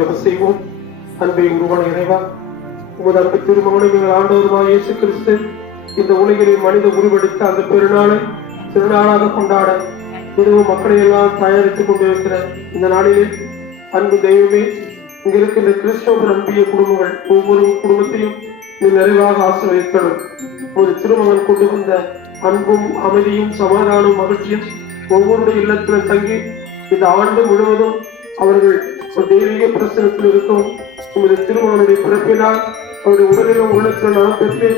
ஜெபம் செய்வோம். அன்பை உருவான இறைவா, உமது அன்பு திருமகனை எங்கள் ஆண்டவருமாய் இயேசு கிறிஸ்து இந்த உலகில் மனித உருவெடுத்த அந்த பெருநாளை திருநாளாக கொண்டாட இதுவும் மக்களை எல்லாம் தயாரித்துக் கொண்டிருக்கிற இந்த நாளிலே அன்பு தெய்வமே, இங்க இருக்கின்ற கிறிஸ்தவ நம்பிய குடும்பங்கள் ஒவ்வொரு குடும்பத்தையும் நீ நிறைவாக ஆசீர்வதிக்கணும். ஒரு திருமகன் கொண்டு வந்த அன்பும் அமைதியும் சமாதானமும் மகிழ்ச்சியும் ஒவ்வொருடைய இல்லத்திலும் தங்கி இந்த ஆண்டு முழுவதும் அவர்கள் ஒரு தெய்வீக பிரசனத்தில் இருக்கவும், உங்களுடைய திருமகனுடைய பிறப்பினால் அவருடைய உடலிலும் உள்ளத்திலும் நலம் பெற்று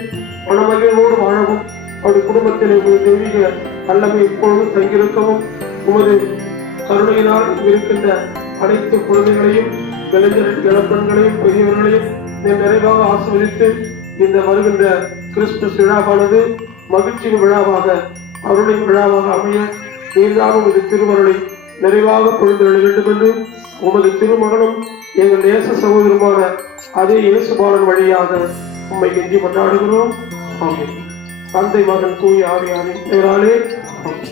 மனமகிழ்வோடு வாழவும், அவருடைய குடும்பத்தில் உங்களுடைய தெய்வீக வல்லமை எப்பொழுதும் தங்கியிருக்கவும், உமது கருணையினால் இருக்கின்ற அனைத்து குழந்தைகளையும் இளப்பெண்களையும் பெரியவர்களையும் நிறைவாக ஆசீர்வதித்து இந்த வருகின்ற கிறிஸ்துமஸ் விழாவானது மகிழ்ச்சியின் விழாவாக அருளின் விழாவாக அமைய நீர்தான் உமது திருமருளை நிறைவாக பொழுந்தெழ வேண்டும் என்று உமது திருமகனும் எங்கள் நேச சகோதரமான அதே இயேசுபாலன் வழியாக உம்மை கெஞ்சி கொண்டாடுகிறோம். ஆமென். தந்தை மகன் தூய ஆவியாரின் பெயராலே ஆமென்.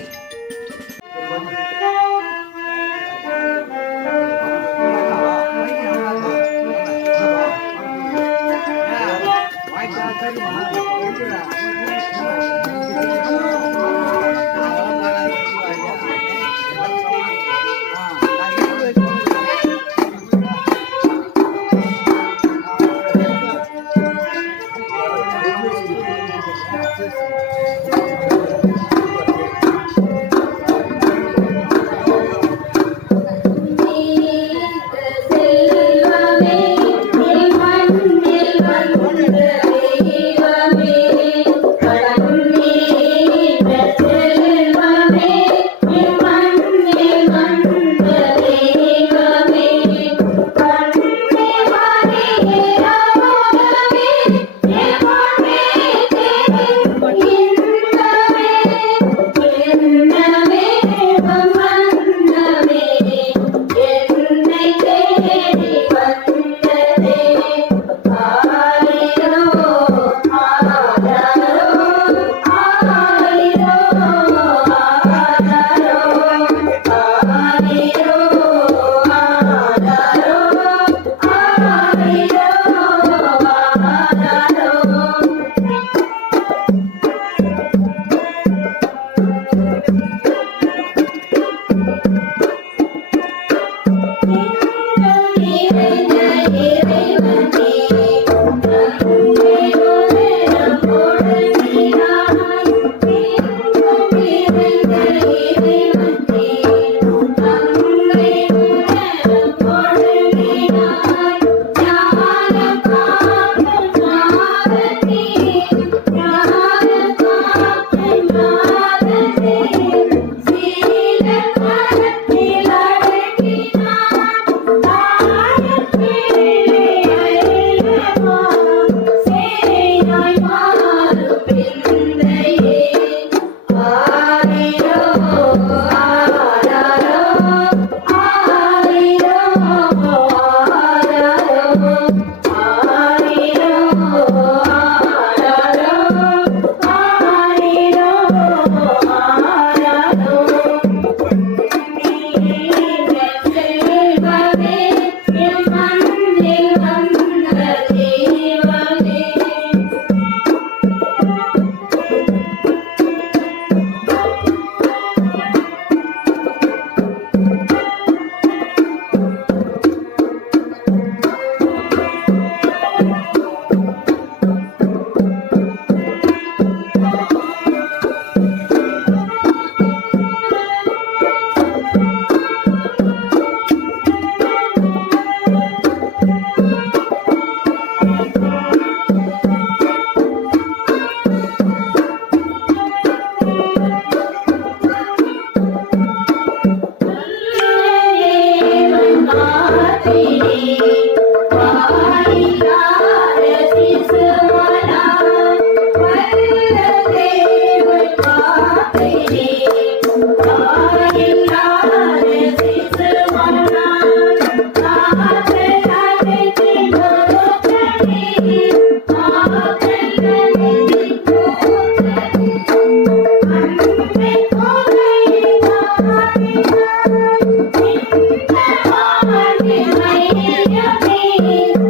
மயிலமே